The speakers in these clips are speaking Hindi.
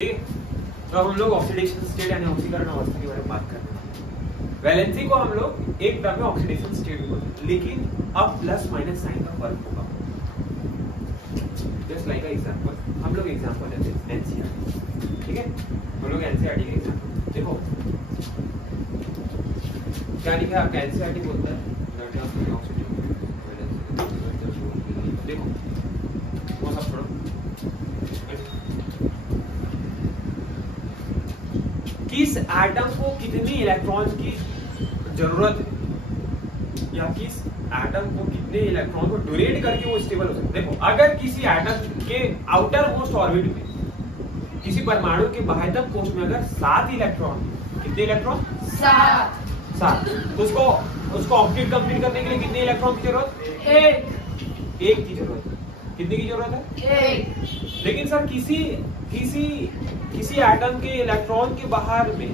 तो हम लोग ऑक्सीडेशन स्टेट यानी ऑक्सीकरण अवस्था के बारे में बात करते हैं। वैलेंसी को हम लोग एक टर्म में ऑक्सीडेशन स्टेट बोलते हैं, लेकिन अब प्लस माइनस साइन का फर्क होगा। जस्ट लाइक एग्जांपल, हम लोग एग्जांपल लेते हैं एनसीईआरटी, ठीक है। हम लोग एनसीईआरटी का एग्जांपल देखो, क्या लिखा है एनसीईआरटी बोलता है देखो वो सब छोड़ो, किस एटम को कितनी इलेक्ट्रॉन की जरूरत है या किस एटम को कितने इलेक्ट्रॉन को डोनेट करके वो स्टेबल हो सकता है। देखो, अगर किसी एटम के आउटर मोस्ट ऑर्बिट में, किसी परमाणु के बाह्यतम कोश में अगर 7 इलेक्ट्रॉन, कितने इलेक्ट्रॉन? 7। तो उसको ऑर्बिट कंप्लीट करने के लिए कितने इलेक्ट्रॉन की जरूरत? एक की जरूरत है। कितने की जरूरत है? 1। लेकिन सर किसी एटम के इलेक्ट्रॉन के बाहर में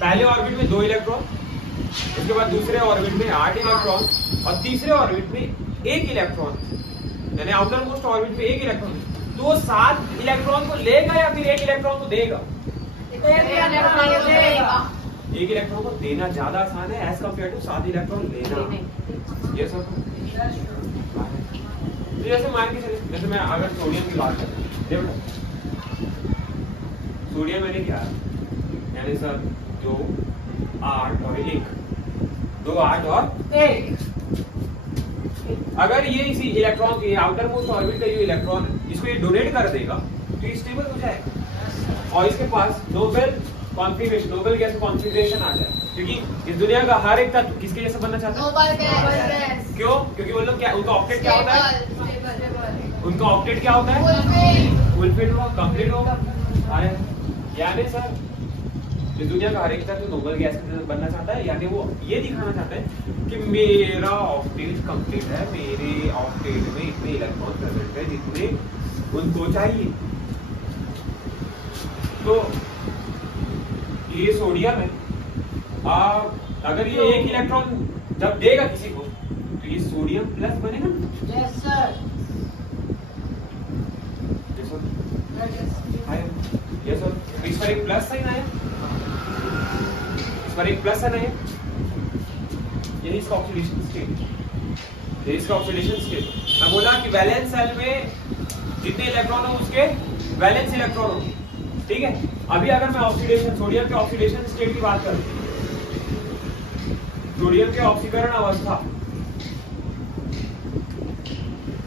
पहले ऑर्बिट में 2 इलेक्ट्रॉन, उसके बाद दूसरे ऑर्बिट में 8 इलेक्ट्रॉन और तीसरे ऑर्बिट में 1 इलेक्ट्रॉन, यानी आउटर मोस्ट ऑर्बिट में 1 इलेक्ट्रॉन। तो वो 7 इलेक्ट्रॉन को लेगा या फिर 1 इलेक्ट्रॉन को देगा? 1 इलेक्ट्रॉन को देना ज्यादा आसान है एज कम्पेयर टू 7 इलेक्ट्रॉन लेना। ये सब जैसे मान के चलिए, जैसे मैं अगर सोडियम की बात करूं, सोडियम मैंने क्या यानी सर 2 8 और 1, 2 8 और 1। अगर ये इसी इलेक्ट्रॉन के आउटर मोस्ट ऑर्बिट का जो इलेक्ट्रॉन है, इसको ये डोनेट कर देगा तो ये स्टेबल हो जाएगा और इसके पास noble configuration, noble gas configuration आ जाए। क्योंकि इस दुनिया का हर एक तत्व किसके जैसा बनना चाहता है? Noble gas. क्यों? क्योंकि वो लोग क्या, उनका ऑक्टेट क्या होता है? उनका ऑक्टेट क्या होता है? फुलफिल होगा, कंप्लीट होगा। यानी सर इस दुनिया का हर एक तत्व नोबेल गैस बनना चाहता है, यानी वो ये दिखाना चाहता है कि मेरा ऑक्टेट कंप्लीट है, मेरे ऑक्टेट में इतने इलेक्ट्रॉन प्रेजेंट है जितने उनको चाहिए। तो ये सोडियम है, अगर ये 1 इलेक्ट्रॉन जब देगा किसी को तो ये सोडियम प्लस बनेगा। Yes sir. Yes sir. इस पर एक प्लस साइन आया, इस पर एक प्लस साइन आया, यही इसका ऑक्सीडेशन स्टेट, इसका ऑक्सीडेशन स्टेट। मैं बोला कि वैलेंस सेल में जितने इलेक्ट्रॉन हो उसके वैलेंस इलेक्ट्रॉन हो, ठीक है। अभी अगर मैं ऑक्सीडेशन, सोडियम के ऑक्सीडेशन स्टेट की बात करूं, सोडियम के ऑक्सीकरण अवस्था,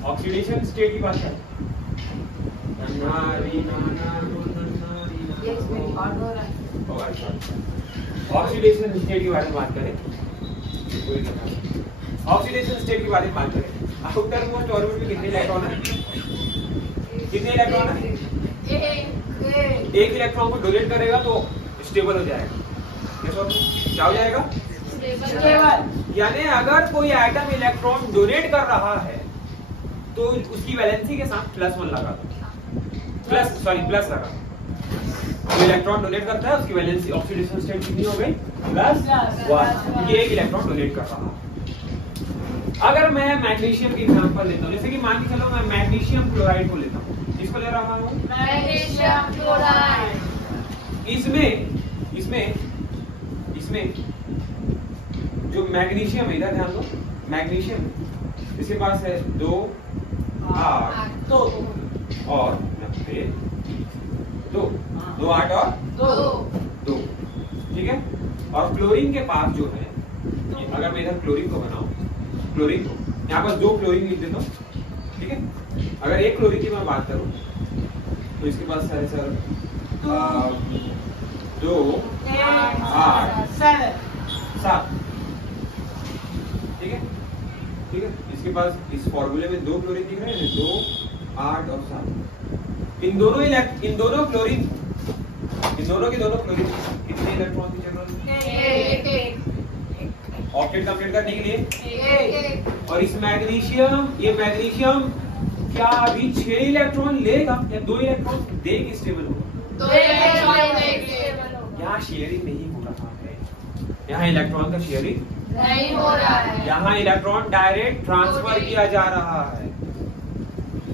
ऑक्सीडेशन स्टेट की बात करें, ऑक्सीडेशन स्टेट के बारे में बात करें, ऑक्सीडेशन स्टेट के बारे में बात करें, आउटर मोस्ट ऑर्बिट में कितने इलेक्ट्रॉन है? कितने इलेक्ट्रॉन है? 1 इलेक्ट्रॉन को डोनेट करेगा तो स्टेबल हो जाएगा। क्या हो जाएगा? स्टेबल। यानी अगर कोई एटम इलेक्ट्रॉन डोनेट कर रहा है तो उसकी वैलेंसी के साथ +1 लगा दो, प्लस लगा। तो इलेक्ट्रॉन डोनेट करता है, उसकी वैलेंसी ऑक्सीडेशन स्टेट कितनी हो गई? +1, क्योंकि 1 इलेक्ट्रॉन डोनेट कर रहा है। अगर मैं मैग्नीशियम की एग्जांपल लेता हूं, जैसे कि मान के चलो मैं मैग्नीशियम क्लोराइड को लेता हूं, इसको ले रहा हूं मैग्नीशियम क्लोराइड। इसमें जो मैग्नीशियम है, इधर ध्यान दो, मैग्नीशियम इसके पास है 2 8 और 2 8 और 2, ठीक है। और क्लोरीन के पास जो है, अगर मैं इधर क्लोरीन को बनाऊं, क्लोरीन को यहाँ पर 2 क्लोरीन लिख देता हूं, ठीक है। अगर 1 क्लोरीन की मैं बात करूं तो इसके पास है सर 2 8 7, ठीक है। इसके पास इस फॉर्मूले में 2 क्लोरीन दिख रहे हैं, 2 8 और 7। इन दोनों क्लोरीन कितने इलेक्ट्रॉन की जरूरत है? 1 ऑक्टेट कंप्लीट करने के लिए। और इस मैग्नीशियम क्या अभी 6 इलेक्ट्रॉन लेगा या 2 इलेक्ट्रॉन दे के स्टेबल होगा? 2 इलेक्ट्रॉन। यहाँ शेयरिंग नहीं हो रहा है, यहाँ इलेक्ट्रॉन का शेयरिंग नहीं हो रहा है, यहाँ इलेक्ट्रॉन डायरेक्ट ट्रांसफर किया जा रहा है।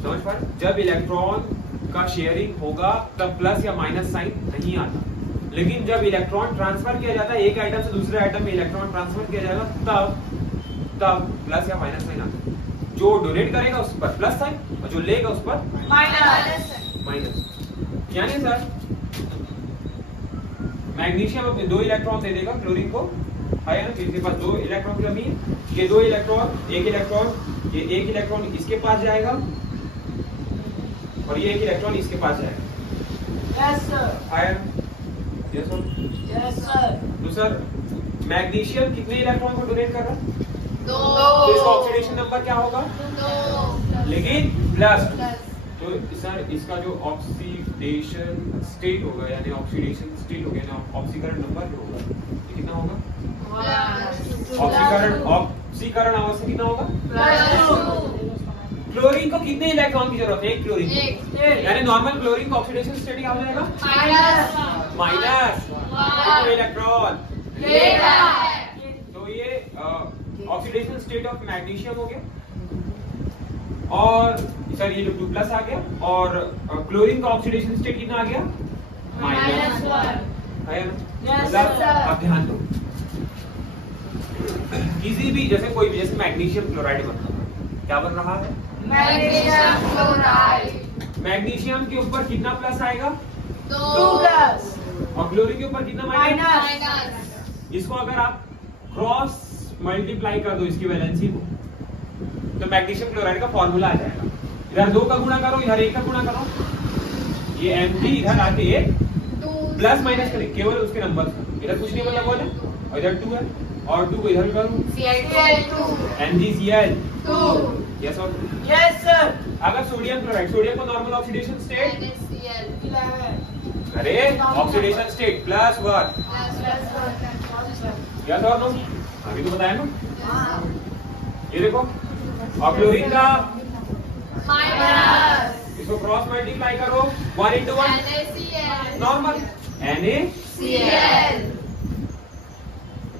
समझ पा? जब इलेक्ट्रॉन का शेयरिंग होगा तब प्लस या माइनस साइन नहीं आता, लेकिन जब इलेक्ट्रॉन ट्रांसफर किया जाता है एक एटम से दूसरे एटम में इलेक्ट्रॉन ट्रांसफर किया जाएगा तब प्लस या माइनस साइन आता है। जो डोनेट करेगा उस पर प्लस साइन और जो लेगा उस पर माइनस। यानी सर मैग्नीशियम अपने 2 इलेक्ट्रॉन दे देगा क्लोरीन को, है ना, जिसके पास 2 इलेक्ट्रॉन की कमी है, ये 2 इलेक्ट्रॉन एक इलेक्ट्रॉन इसके पास जाएगा और ये एक इलेक्ट्रॉन इसके पास जाएगा। Yes sir. है ना? Yes sir. तो सर मैग्नीशियम कितने इलेक्ट्रॉन को डोनेट कर रहा है? 2। तो इसका ऑक्सीडेशन नंबर क्या होगा? 2 लेकिन प्लस। तो सर इसका जो ऑक्सीडेशन स्टेट होगा यानी ऑक्सीडेशन स्टेट होगा यानी ऑक्सीकरण नंबर जो होगा ये कितना होगा? ऑक्सीकरण अवस्था कितना होगा? क्लोरीन को कितने इलेक्ट्रॉन की जरूरत है? एक क्लोरीन यानी नॉर्मल क्लोरीन का ऑक्सीडेशन स्टेट क्या हो जाएगा? Minus electron. तो ये ऑक्सीडेशन स्टेट ऑफ मैग्नीशियम हो गया और सर ये जो 2 प्लस आ गया और क्लोरीन का ऑक्सीडेशन स्टेट कितना आ गया? -1 है ना? अब ध्यान दो किसी भी जैसे कोई भी जैसे मैग्नीशियम क्लोराइड बन रहा है, क्या बन रहा है? Magnesium chloride. मैग्नीशियम के ऊपर कितना प्लस आएगा? 2 प्लस और क्लोरीन के ऊपर कितना माइनस। इसको अगर आप क्रॉस मल्टीप्लाई कर दो इसकी वैलेंसी को तो मैग्नीशियम क्लोराइड का फॉर्मूला आ जाएगा। इधर 2 का गुणा करो, इधर 1 का गुणा करो, ये Mg इधर आके 1 प्लस माइनस करें केवल उसके नंबर, इधर कुछ नहीं मतलब बोले, और इधर 2 है और 2 को इधर करो Cl2 MgCl2। यस और यस सर। अगर सोडियम क्लोराइड, सोडियम को नॉर्मल ऑक्सीडेशन स्टेट Cl11 अरे ऑक्सीडेशन स्टेट +1। यस और नो? अभी तो बताया ना। ये देखो और क्लोरीन का माइनस। इसको क्रॉस मल्टीप्लाई करो 1 × 1 NaCl नॉर्मल NaCl।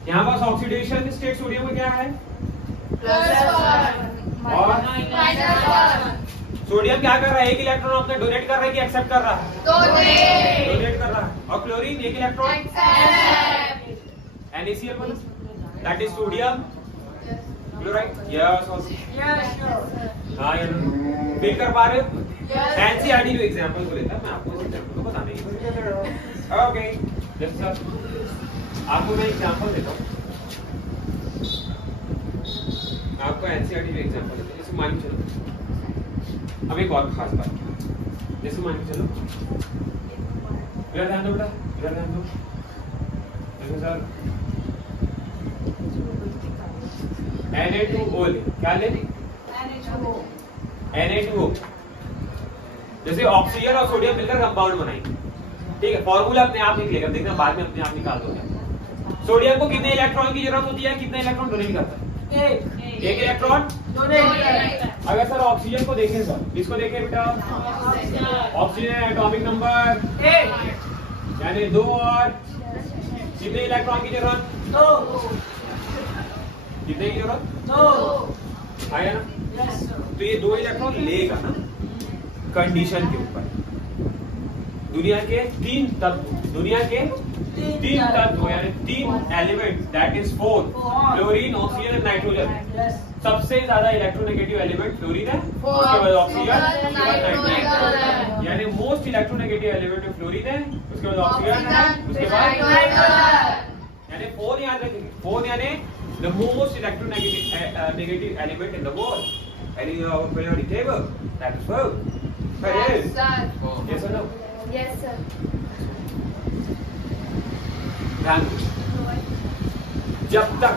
यहाँ पास ऑक्सीडेशन स्टेट सोडियम में क्या है? +1 और -1। सोडियम क्या कर रहा है? एक इलेक्ट्रॉन अपने डोनेट कर रहा है कि एक्सेप्ट कर रहा है? डोनेट कर रहा है। और क्लोरीन एक इलेक्ट्रॉन NaCl बना, that is sodium chloride. Yes और हाँ यार फील कर पा रहे हो? एनसीईआरटी जो एग्जांपल को लेता है मैं आपको इस एग्जांपल को बताने की ओके। जैसे सर आपको मैं एग्जांपल देता हूँ, आपको एनसीईआरटी जो एग्जांपल देता हूँ, जैसे मान के चलो अब एक और खास बात, जैसे मान के चलो इधर ध्यान दो बेटा, इधर ध्यान दो। जैसे सर Na2O ले, क्या ले? Na2O। जैसे ऑक्सीजन और सोडियम मिलकर कंपाउंड बनाएंगे, ठीक है, फॉर्मूला अपने आप निकलेगा, देखना बाद में अपने आप निकाल दोगे। सोडियम को कितने इलेक्ट्रॉन की जरूरत होती है? कितने इलेक्ट्रॉन डोनेट करता है? एक इलेक्ट्रॉन डोनेट। अगर सर ऑक्सीजन को देखें सर, इसको देखें बेटा, ऑक्सीजन एटॉमिक नंबर 8 यानी 2 और कितने इलेक्ट्रॉन की जरूरत? 2। कितने की जरूरत? 2 आया ना? तो ये 2 इलेक्ट्रॉन लेगा ना कंडीशन के ऊपर। दुनिया के 3 तत्व यानी 3 element that is 4 chlorine, oxygen and nitrogen. सबसे ज्यादा इलेक्ट्रोनेगेटिव एलिमेंट फ्लोरीन है, उसके बाद ऑक्सीजन, उसके बाद नाइट्रोजन। यानी मोस्ट इलेक्ट्रोनेगेटिव एलिमेंट फ्लोरीन है, उसके बाद ऑक्सीजन है, उसके बाद नाइट्रोजन। यानी 4 याद रखेंगे, 4 यानी the most electronegative element in the world and in our periodic table, that is 4. That is yes or no? Yes sir. ध्यान जब तक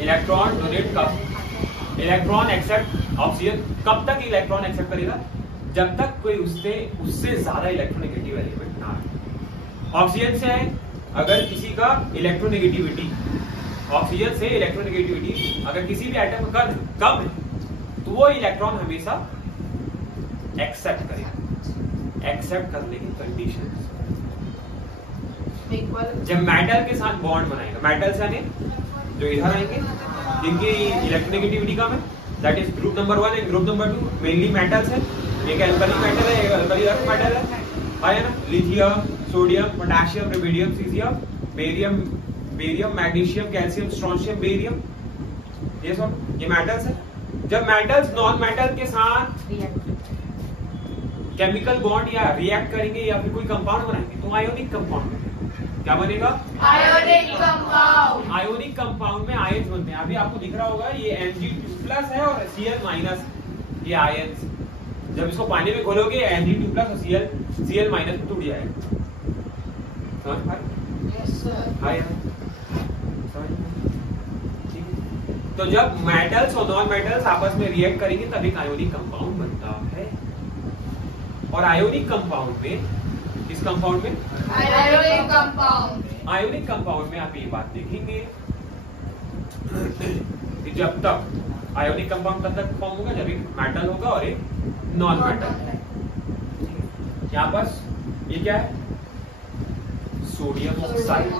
इलेक्ट्रॉन डोनेट कब इलेक्ट्रॉन एक्सेप्ट ऑक्सीजन, कब तक इलेक्ट्रॉन एक्सेप्ट करेगा? जब तक कोई उससे ज्यादा इलेक्ट्रोनेगेटिव एलिमेंट ना आए। ऑक्सीजन से अगर किसी का इलेक्ट्रोनेगेटिविटी, ऑक्सीजन से इलेक्ट्रोनेगेटिविटी अगर किसी भी एटम का कम है तो वो इलेक्ट्रॉन हमेशा एक्सेप्ट करेगा। एक्सेप्ट करने की कंडीशन, जब मेटल के साथ बॉन्ड बनाएगा, मेटल से यानी जो इधर आएंगे जिनकी इलेक्ट्रोनेगेटिविटी कम है, that is group number 1 and group number 2 mainly metals है। एक एल्कली मेटल है, एक एल्कली अर्थ मेटल है ना। Lithium, sodium, potassium, rubidium, caesium, barium, magnesium, calcium, strontium, barium, ये सब ये मेटल्स है। जब मेटल्स नॉन मेटल के साथ केमिकल बॉन्ड या रिएक्ट करेंगे या फिर कोई कंपाउंड बनाएंगे तो आयोनिक कंपाउंड बनेगा। क्या बनेगा? Ionic compound. आयोनिक कंपाउंड में आयन्स बनते हैं। अभी आपको दिख रहा होगा ये Mg2+ है और Cl-, ये आयन्स जब इसको पानी में घोलोगे Mg2+ और Cl- में टूट जाएगा। समझ पा रहे? Yes sir. हाँ यार, तो जब मेटल्स और नॉन मेटल्स आपस में रिएक्ट करेंगे तब एक आयोनिक कंपाउंड बनता है। और आयोनिक कंपाउंड में, इस कंपाउंड में आयोनिक कंपाउंड में आप ये बात देखेंगे कि जब तक आयोनिक कंपाउंड तब तक फॉर्म होगा जब एक मेटल होगा और एक नॉन मेटल। यहाँ पास ये क्या है? Sodium oxide.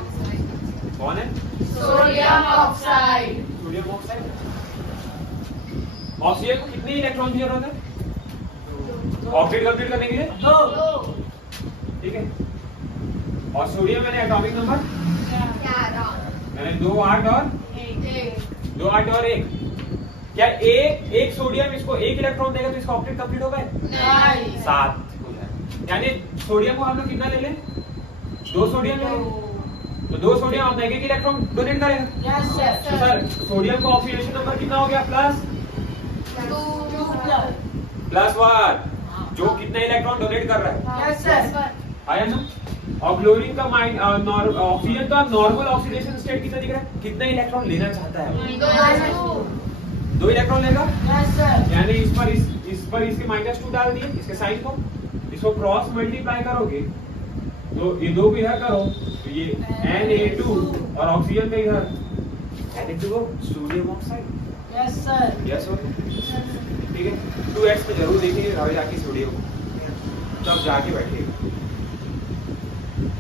कौन है? Sodium oxide. Sodium oxide. Oxygen को कितने इलेक्ट्रॉन की जरूरत है ऑक्सीजन कंप्लीट करने के लिए? 2। ठीक है। और सोडियम मैंने एटॉमिक नंबर 11 मैंने 2, 8 और 1। क्या एक सोडियम इसको 1 इलेक्ट्रॉन देगा तो इसका ऑक्टेट कंप्लीट होगा? नहीं, 7 हो जाएगा। यानी सोडियम को हम लोग कितना ले लें? 2 सोडियम ले लें। तो 2 सोडियम आप 1 इलेक्ट्रॉन डोनेट करेगा। Yes sir. सर सोडियम का ऑक्सीडेशन नंबर कितना हो गया? +1, जो कितना इलेक्ट्रॉन डोनेट कर रहा है? Yes sir. आया ना? और क्लोरीन का ऑक्सीजन का नॉर्मल ऑक्सीडेशन स्टेट कितना दिख रहा है? कितना इलेक्ट्रॉन लेना चाहता है? 2 इलेक्ट्रॉन लेगा। Yes sir. यानी इस पर इसके -2 डाल दिए इसके साइन को, इसको क्रॉस मल्टीप्लाई करोगे तो ये 2 को इधर करो तो ये Na2 और ऑक्सीजन का इधर Na2 sodium oxide. Yes sir. Yes sir. ठीक है। 2x पे जरूर देखेंगे घर जाके सोडियम तब जाके बैठेगा।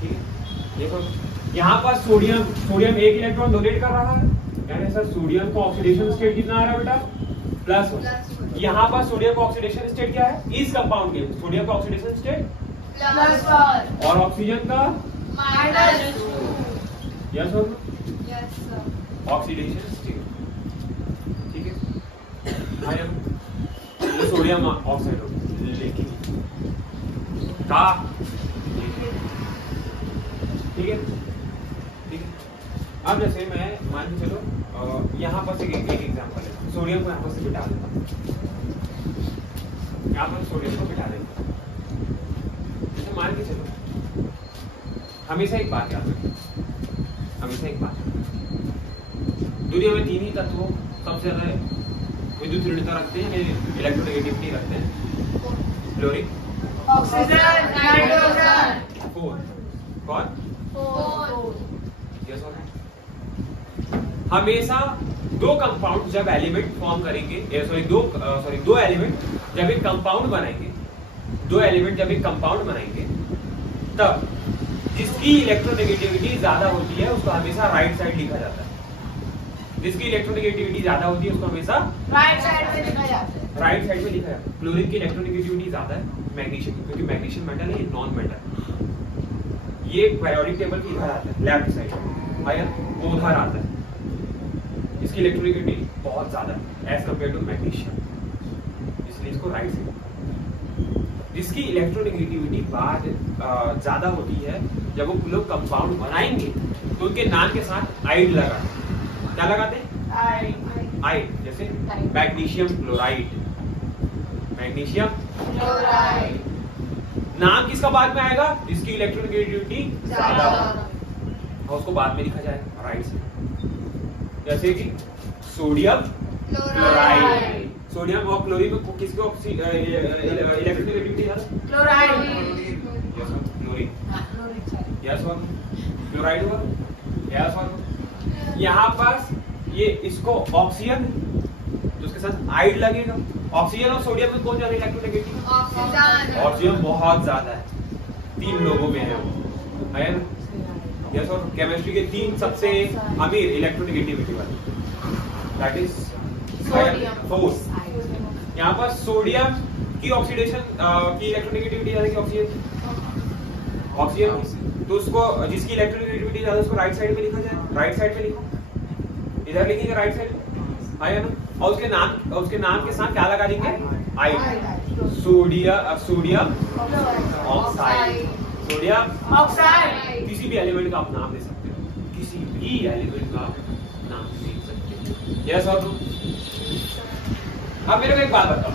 ठीक है। देखो यहाँ पर सोडियम 1 इलेक्ट्रॉन डोनेट कर रहा है, यानी सर सोडियम का ऑक्सीडेशन स्टेट कितना आ रहा है बेटा? +1। यहाँ पर सोडियम का ऑक्सीडेशन स्टेट क्या है? इस कंपाउंड के सोडियम का ऑक्सीडेशन स्टेट +1 और ऑक्सीजन का -2। Yes sir. Yes sir. Oxidation state. ठीक है। ये सोडियम ऑक्साइड हो लेकिन का ठीक है। ठीक है। अब जैसे मैं मान के चलो यहाँ पर से एक एग्जांपल है, सोडियम को यहाँ पर से बिठा देता हूँ, यहाँ पर सोडियम को बिठा देता हूँ। जैसे मान के चलो हमेशा एक बात याद रखें, हमेशा एक बात, दुनिया में 3 ही तत्व सबसे ज्यादा विद्युत ऋणता रखते हैं, इलेक्ट्रोनेगेटिविटी रखते हैं। Chlorine, oxygen, nitrogen. 4 कौन? 4। यस और हमेशा 2 कंपाउंड जब एलिमेंट फॉर्म करेंगे, दो एलिमेंट जब एक कंपाउंड बनाएंगे, 2 एलिमेंट जब एक कंपाउंड बनाएंगे तब जिसकी इलेक्ट्रोनेगेटिविटी ज्यादा होती है उसको हमेशा राइट साइड लिखा जाता है। जिसकी इलेक्ट्रोनेगेटिविटी ज्यादा होती है उसको हमेशा राइट साइड में लिखा जाता है। राइट साइड में लिखा जाता है। क्लोरीन की इलेक्ट्रोनेगेटिविटी ज्यादा है मैग्नीशियम, क्योंकि मैग्नीशियम मेटल है, ये नॉन मेटल। ये पीरियोडिक टेबल की इधर आता है लेफ्ट साइड, आयन वो उधर आता है। इसकी इलेक्ट्रोनेगेटिविटी बहुत ज्यादा है एज कंपेयर टू मैग्नीशियम, इसलिए इसको राइट साइड। जिसकी इलेक्ट्रोनेगेटिविटी ज्यादा होती है जब वो लोग कंपाउंड बनाएंगे तो उनके नाम के साथ आइड लगाते हैं। क्या लगाते हैं? आइड। जैसे मैग्नीशियम क्लोराइड, मैग्नीशियम क्लोराइड। नाम किसका बाद में आएगा? जिसकी इलेक्ट्रोनेगेटिविटी ज्यादा हो, और उसको बाद में लिखा जाएगा राइट से। जैसे कि सोडियम क्लोराइड। सोडियम और क्लोरीन में किसको इलेक्ट्रोनेगेटिविटी ज्यादा? क्लोराइड। Yes chlorine. यस और क्लोराइड हुआ। यस और यहाँ पास ये इसको ऑक्सीजन तो उसके साथ आइड लगेगा। ऑक्सीजन और सोडियम में कौन ज्यादा इलेक्ट्रोनेगेटिव? ऑक्सीजन। ऑक्सीजन बहुत ज्यादा है, 3 लोगों में है वो, है ना? यस और केमिस्ट्री के 3 सबसे अमीर इलेक्ट्रोनेगेटिविटी वाले, दैट इज सोडियम। यहाँ पर सोडियम की ऑक्सीडेशन की इलेक्ट्रोनेगेटिविटी ज्यादा की ऑक्सीजन तो उसको जिसकी इलेक्ट्रोनेगेटिविटी ज्यादा उसको राइट साइड में लिखा जाए, राइट साइड पे लिखो, इधर लिखेंगे राइट साइड में, है ना। और उसके नाम के साथ क्या लगा देंगे, आई, सोडियम ऑक्साइड, किसी भी एलिमेंट का आप नाम दे सकते हो, किसी भी एलिमेंट का नाम दे सकते हो। यस और नो। अब मेरे को एक बात बताओ,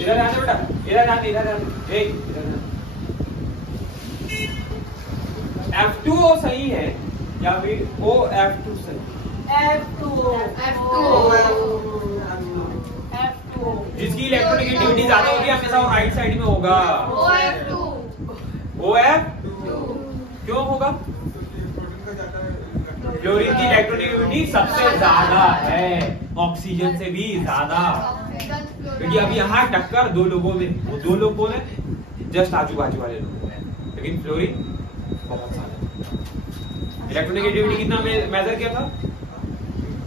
इधर आना बेटा, इधर आना F2O सही है या फिर OF2 सही? F2O जिसकी इलेक्ट्रोनेगेटिविटी ज्यादा होगी हमेशा वो राइट साइड में होगा। OF2 क्यों होगा? फ्लोरीन की इलेक्ट्रोनेगेटिविटी सबसे ज्यादा है, ऑक्सीजन से भी ज्यादा, क्योंकि अभी यहाँ टक्कर दो लोगों में, वो दो लोग कौन है, जस्ट आजू बाजू वाले लोग, लेकिन फ्लोरीन बहुत ज्यादा। इलेक्ट्रोनेगेटिविटी कितना मेजर किया था,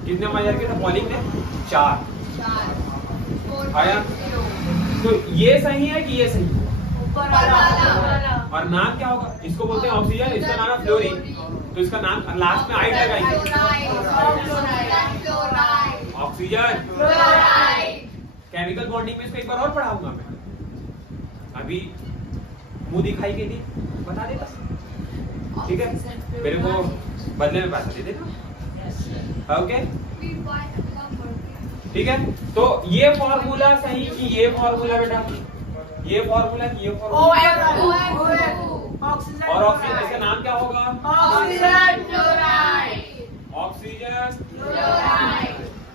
कितना मेजर किया था पॉलिंग ने? 4 आया। तो ये सही है कि ये सही है? और नाम क्या होगा? इसको बोलते हैं ऑक्सीजन, इसका नाम है फ्लोरीन, तो इसका नाम लास्ट में आइड लगाएंगे, ऑक्सीजन। केमिकल बॉन्डिंग में इसको एक बार और पढ़ाऊंगा मैं, अभी मुंह दिखाई के लिए बता देता, ठीक है? मेरे को बदले में पैसा दे देना, ओके? ठीक है, तो ये फॉर्मूला सही कि ये फॉर्मूला बेटा, ये फॉर्मूला कि ये फॉर्मूला, और ऑक्सीजन, इसका नाम क्या होगा? Oxygen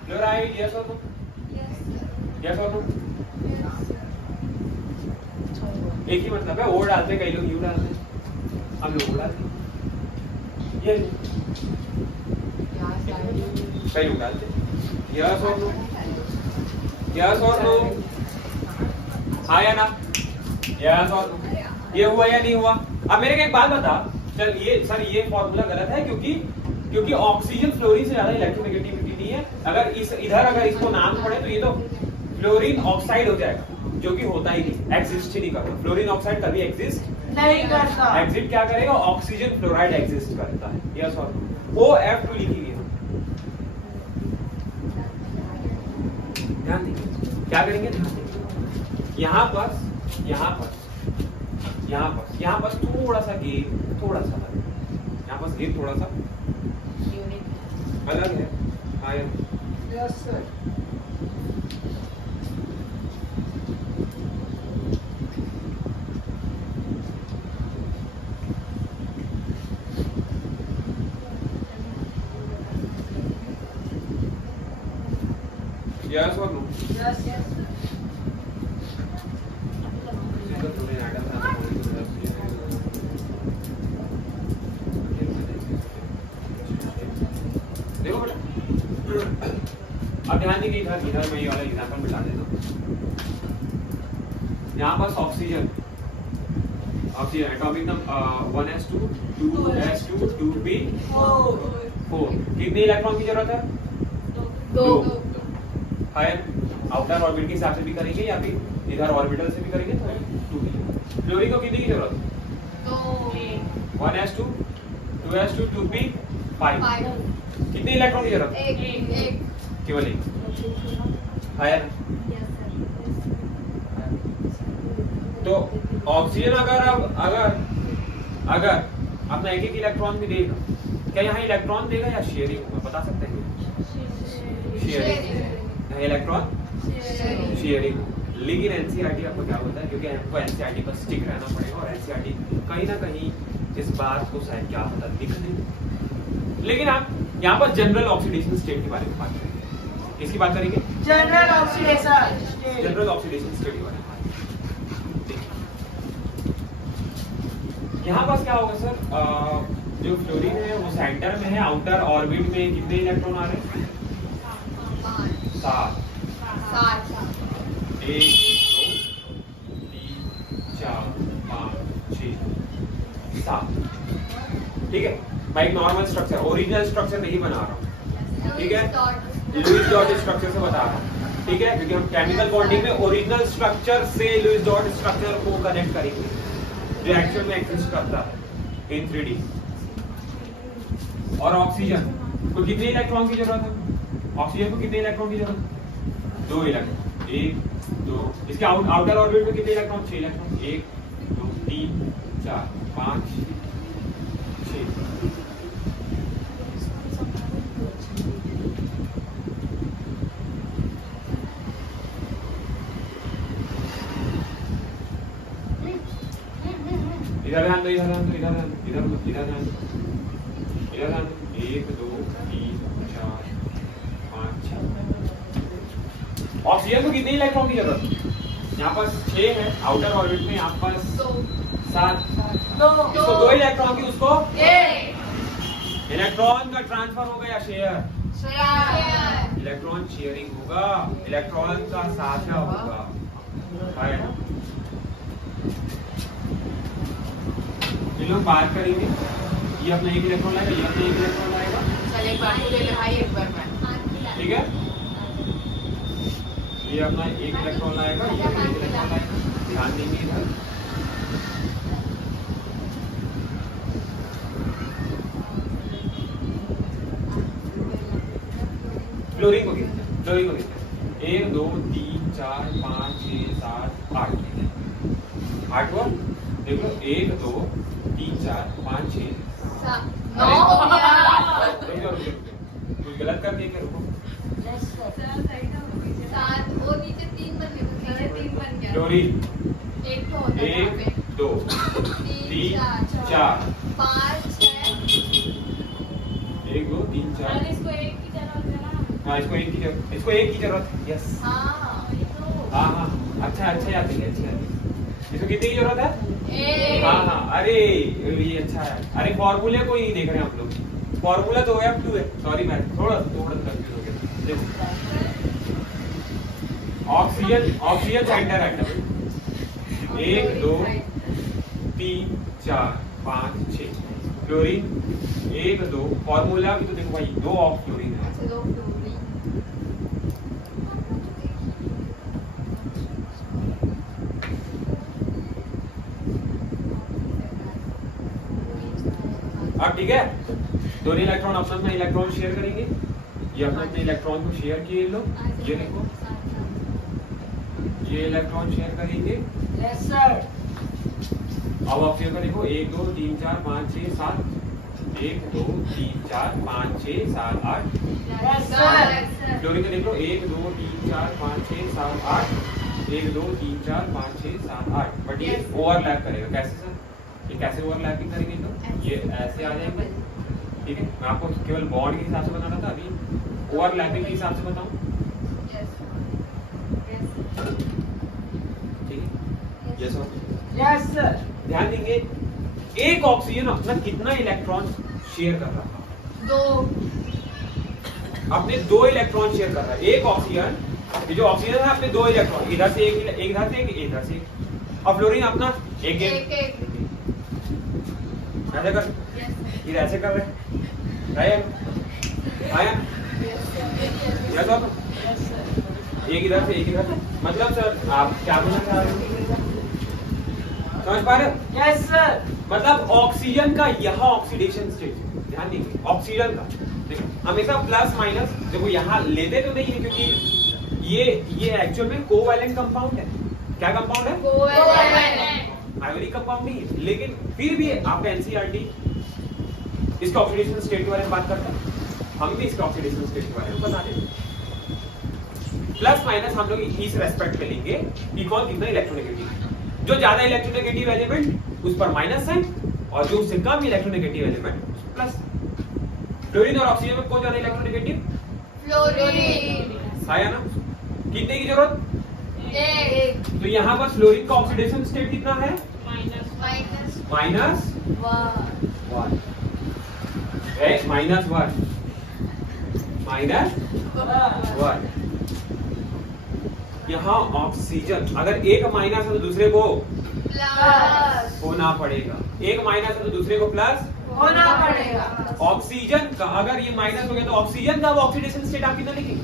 chloride. यस और नो? यस और नो? एक ही मतलब है, ओ डालते कई लोग यू डालते, हम लोग डालते, ये कई लोग डालते। यस और नो? यस और नो? हाँ या ना? यस और नो? ये हुआ या नहीं हुआ? अब मेरे को एक बात बता, चल ये सर ये फॉर्मूला गलत है क्योंकि ऑक्सीजन फ्लोरीन से ज्यादा इलेक्ट्रोनेगेटिविटी नहीं है। अगर अगर इसको नाम पड़े तो ये तो फ्लोरीन ऑक्साइड हो जाएगा, जो कि होता ही नहीं, एग्जिस्ट ही नहीं करता। फ्लोरीन ऑक्साइड कभी एग्जिस्ट नहीं करता। एग्जिस्ट क्या करेगा? ऑक्सीजन फ्लोराइड एग्जिस्ट करता है। यस और नो? OF2 लिखी गई है, ध्यान दीजिए क्या करेंगे, ध्यान दीजिए यहाँ पर थोड़ा सा गेप, थोड़ा सा यहाँ पर गेप थोड़ा सा अलग है। Yes sir. यस और नो? Yes yes. देखो बेटा, अब ध्यान दीजिए, इधर मैं ये वाला एग्जांपल मिटा देता हूँ। यहाँ पर oxygen atomic number 1s2 2s2 2p4, कितने इलेक्ट्रॉन की जरूरत है? 2। आउटर ऑर्बिट के हिसाब से भी करेंगे या फिर इधर ऑर्बिटल से भी करेंगे तो 2। फ्लोरीन को कितने की जरूरत है? 1s2 2s2 2p5, कितने इलेक्ट्रॉन की जरूरत है? 1, केवल 1। हायर। तो ऑक्सीजन अगर अपना एक इलेक्ट्रॉन भी देगा, क्या यहाँ इलेक्ट्रॉन देगा या शेयरिंग होगा, बता सकते हैं? Sharing, electron sharing. लेकिन एनसीईआरटी आपको क्या होता है, क्योंकि हमको एनसीईआरटी पर स्टिक रहना पड़ेगा, और एनसीईआरटी कहीं ना कहीं इस बात को शायद क्या होता लिख दें। लेकिन आप यहाँ पर जनरल ऑक्सीडेशन स्टेट के बारे में बात करेंगे। किसकी बात करेंगे? जनरल ऑक्सीडेशन स्टेट के बारे में। यहाँ पर क्या होगा सर, जो फ्लोरीन है वो सेंटर में है, आउटर ऑर्बिट में कितने इलेक्ट्रॉन आ रहे हैं? 7। 1 2 3 4 5 6 7। ठीक है, मैं एक नॉर्मल स्ट्रक्चर, ओरिजिनल स्ट्रक्चर नहीं बना रहा हूँ, ठीक है? लुईस डॉट स्ट्रक्चर से बता रहा हूँ। ठीक है, क्योंकि हम केमिकल बॉन्डिंग में ओरिजिनल स्ट्रक्चर से लुईस डॉट स्ट्रक्चर को कनेक्ट करेंगे जो एक्चुअल में एग्जिस्ट करता है इन 3D। और ऑक्सीजन को कितने इलेक्ट्रॉन की जरूरत है? ऑक्सीजन को कितने इलेक्ट्रॉन की जरूरत है? 2 इलेक्ट्रॉन। 1 2, इसके आउटर ऑर्बिट में कितने इलेक्ट्रॉन? 6 इलेक्ट्रॉन। 1 2 3 4 5 6। इधर ध्यान दो, इधर ध्यान दो, इधर ध्यान दो, इधर ध्यान दो, इधर ध्यान दो। 1 2 3 4 5 6। ऑक्सीजन को कितने इलेक्ट्रॉन की जरूरत है? यहाँ पर 6 है आउटर ऑर्बिट में, यहाँ पर 7। इसको 2 इलेक्ट्रॉन की, उसको इलेक्ट्रॉन का ट्रांसफर होगा या शेयर? इलेक्ट्रॉन शेयरिंग होगा, इलेक्ट्रॉन का साझा होगा। ये लोग बात करेंगे, ये अपना 1 इलेक्ट्रॉन लाएगा, ये अपना 1 इलेक्ट्रॉन लाएगा। चल एक बार तू ले ले भाई, एक बार मैं। ठीक है, ये अपना 1 इलेक्ट्रॉन लाएगा, ये अपना 1 इलेक्ट्रॉन लाएगा। ध्यान देंगे इधर। फ्लोरीन को कितने? फ्लोरीन को कितने? 1 2 3 4 5 6 7 8। 8 हुआ, देख लो। 1 2 3 4 5 6 कुछ गलत कर दिया क्या? रुको, 7 वो नीचे 3 बन गए, 3 बन गया। फ्लोरीन 1 तो होता है 1 2 3 4 5 6। 1 2 3 4। इसको 1 की जरूरत है ना? हाँ, इसको 1 की जरूरत, इसको 1 की जरूरत है। यस, हाँ हाँ, अच्छा अच्छा याद है, अच्छा है। इसको कितने की जरूरत है? हाँ हाँ, अरे ये अच्छा है। अरे फॉर्मूले को ही देख रहे हैं आप लोग। फॉर्मूला तो F2 है। सॉरी, मैं थोड़ा कंफ्यूज हो गया। Oxygen centre atom 1 2 3 4 5 6। Fluorine 1 2, formula भी तो देखो भाई, 2 ऑफ फ्लोरीन है। अब ठीक है, दोनों इलेक्ट्रॉन अपना इलेक्ट्रॉन शेयर करेंगे। ये अपने इलेक्ट्रॉन को शेयर किए लोग, ये देखो, ये इलेक्ट्रॉन शेयर करेंगे। Yes sir. अब ऑक्सीजन का देखो, 1 2 3 4 5 6 7। 1 2 3 4 5 6 7 8। Yes sir. फ्लोरीन का देखो, 1 2 3 4 5 6 7 8। 1 2 3 4 5 6 7 8। बट ये ओवरलैप करेगा। कैसे सर? ये कैसे ओवरलैपिंग करेंगे? तो ये ऐसे आ जाएंगे। ठीक है, मैं आपको केवल बॉन्ड के हिसाब से बता रहा था, अभी ओवरलैपिंग के हिसाब से बताऊं। ठीक है, यस सर। ध्यान देंगे, एक ऑक्सीजन अपना कितना इलेक्ट्रॉन शेयर कर रहा था? 2। अपने 2 इलेक्ट्रॉन शेयर कर रहा है। एक ऑक्सीजन, ये जो ऑक्सीजन है अपने 2 इलेक्ट्रॉन, इधर से एक, इधर से एक, इधर से एक। और फ्लोरीन अपना एक एक। ऐसे कर, इधर ऐसे कर रहे हैं। आया एक इधर से एक इधर से। मतलब सर आप क्या बोलना चाह रहे हो? समझ पा रहे हो? Yes sir. मतलब ऑक्सीजन का यहाँ ऑक्सीडेशन स्टेट, ध्यान दीजिए, ऑक्सीजन का देखो हमेशा प्लस माइनस, देखो यहाँ लेते तो नहीं है क्योंकि ये एक्चुअल में कोवैलेंट कंपाउंड है। क्या कंपाउंड है? कोवैलेंट। आयोनिक कंपाउंड नहीं है, लेकिन फिर भी आपका एनसीईआरटी इसका ऑक्सीडेशन स्टेट के बारे में बात करता है। हम भी इसका ऑक्सीडेशन स्टेट के बारे में बता देंगे। प्लस माइनस हम लोग इस रेस्पेक्ट में लेंगे कि कौन कितना इलेक्ट्रोनेगेटिव। जो ज्यादा इलेक्ट्रोनेगेटिव एलिमेंट उस पर माइनस साइन और जो उससे कम इलेक्ट्रोनेगेटिव एलिमेंट प्लस। फ्लोरीन और ऑक्सीजन में कौन ज्यादा इलेक्ट्रोनेगेटिव? फ्लोरीन। आया ना? कितने की जरूरत? 1। तो यहाँ पर फ्लोरीन का ऑक्सीडेशन स्टेट कितना है? Minus minus 1। माइनस 1। यहाँ ऑक्सीजन, अगर एक माइनस है तो दूसरे को प्लस होना पड़ेगा, एक माइनस है तो दूसरे को प्लस होना पड़ेगा। ऑक्सीजन का अगर ये माइनस हो गया तो ऑक्सीजन का ऑक्सीडेशन स्टेट आप कितना लिखेंगे?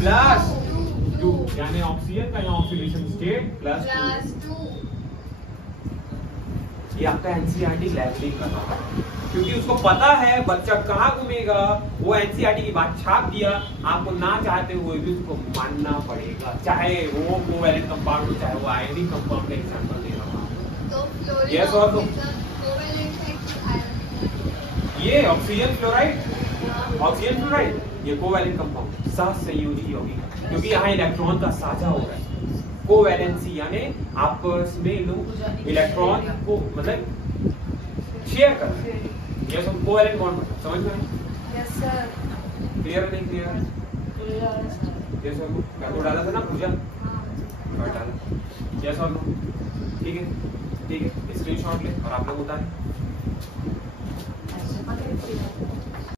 प्लस 2, यानी ऑक्सीजन का यहाँ ऑक्सीडेशन स्टेट प्लस 2। ये आपका एनसीईआरटी लेवलिंग कर रहा है, क्योंकि उसको पता है बच्चा कहाँ घूमेगा, वो एनसीईआरटी की बात छाप दिया, आपको ना चाहते हुए भी उसको मानना पड़ेगा, चाहे वो कोवैलेंट कंपाउंड हो, चाहे वो आयोडीन कंपाउंड का एग्जांपल दे रहा हूँ। यस और नो? ये ऑक्सीजन फ्लोराइड, ऑक्सीजन फ्लोराइड ये कोवैलेंट कंपाउंड सहसंयोजी यौगिक, क्योंकि यहाँ इलेक्ट्रॉन का साझा हो रहा है। कोवैलेंसी यानी आपस में लोग इलेक्ट्रॉन को मतलब शेयर कर रहे हैं। ये सब कोवैलेंट बॉन्ड मतलब समझ में आया? Yes sir. क्लियर नहीं क्लियर? ये सब मैं तो डाला था ना पूजा, मैं डाला। यस और नो? ठीक है ठीक है, स्क्रीनशॉट ले और आप लोग उतारें।